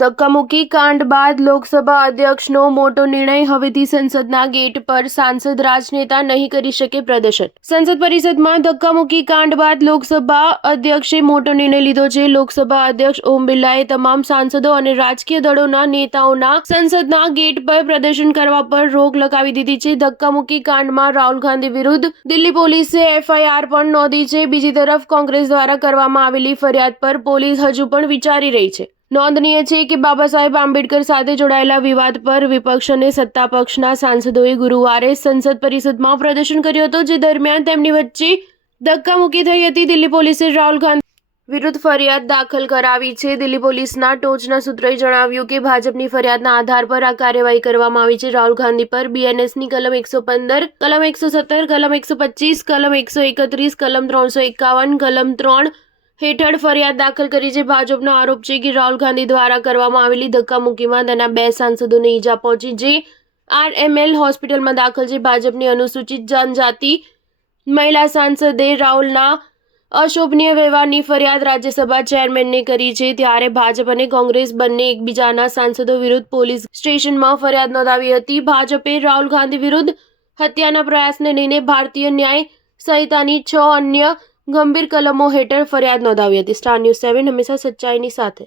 ધક્કામુક્કી કાંડ બાદ લોકસભા અધ્યક્ષનો મોટો નિર્ણય, હવેથી સંસદના ગેટ પર સાંસદ રાજનેતા નહીં કરી શકે પ્રદર્શન. સંસદ પરિષદમાં ધક્કામુક્કી કાંડ બાદ લોકસભા અધ્યક્ષે મોટો નિર્ણય લીધો છે. લોકસભા અધ્યક્ષ ઓમ બિરલાએ તમામ સાંસદો અને રાજકીય દળોના નેતાઓના સંસદના ગેટ પર પ્રદર્શન કરવા પર રોક લગાવી દીધી છે. ધક્કામુક્કી કાંડમાં રાહુલ ગાંધી વિરુદ્ધ દિલ્હી પોલીસે FIR પણ નોંધી છે. બીજી તરફ કોંગ્રેસ દ્વારા કરવામાં આવેલી ફરિયાદ પર પોલીસ હજુ પણ વિચારી રહી છે. નોંધનીય છે કે બાબા સાહેબ આંબેડકર સાથે જોડાયેલા વિવાદ પર વિપક્ષ અને સત્તા પક્ષના સાંસદોએ ગુરુવારે સંસદ પરિષદમાં પ્રદર્શન કર્યું હતું, જે દરમિયાન તેમની વચ્ચે ધક્કામુક્કી થઈ હતી. દિલ્હી પોલીસે રાહુલ ગાંધી વિરુદ્ધ ફરિયાદ દાખલ કરાવી છે. દિલ્હી પોલીસના ટોચના સૂત્રોએ જણાવ્યું કે ભાજપની ફરિયાદના આધાર પર આ કાર્યવાહી કરવામાં આવી છે. રાહુલ ગાંધી પર BNSની કલમ 115, કલમ 117, કલમ 125, કલમ 131, કલમ 351, કલમ 3 હેઠળ ફરિયાદ દાખલ કરી છે. ભાજપનો આરોપ છે કે રાહુલ ગાંધી દ્વારા કરવામાં આવેલી ધક્કામુક્કીમાં તેના 2 સાંસદોને ઈજા પહોંચી, જે RML હોસ્પિટલમાં દાખલ છે. ભાજપની અનુસૂચિત જનજાતિ મહિલા સાંસદે રાહુલના અશોભનીય વ્યવહારની ફરિયાદ રાજ્યસભા ચેરમેનને કરી છે. ત્યારે ભાજપ અને કોંગ્રેસ બંને એકબીજાના સાંસદો વિરુદ્ધ પોલીસ સ્ટેશનમાં ફરિયાદ નોંધાવી હતી. ભાજપે રાહુલ ગાંધી વિરુદ્ધ હત્યાના પ્રયાસને લઈને ભારતીય ન્યાય સંહિતાની 6 અન્ય ગંભીર કલમો હેઠળ ફરિયાદ નોંધાવી હતી. સ્ટાર ન્યૂઝ 7 હંમેશા સચ્ચાઈની સાથે.